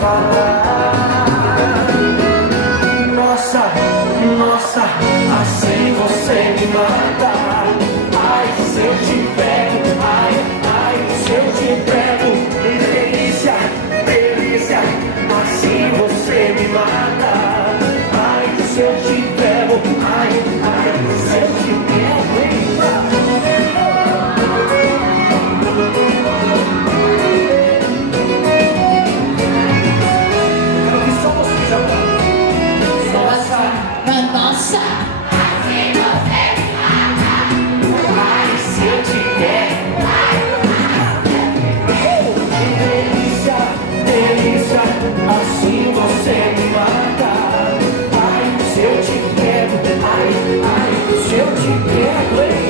falar. Nossa, nossa, assim você me mata. Ai, se eu te pego, ai, ai, se eu te pego. Delícia, delícia, assim você me mata. Ai, se eu te pego, ai, ai, se eu te pego, eita. Nossa! Assim você me mata. Ai, se eu te pego, delícia, delícia, assim você me mata. Ai, se eu te pego, ai, ai, se eu te pego,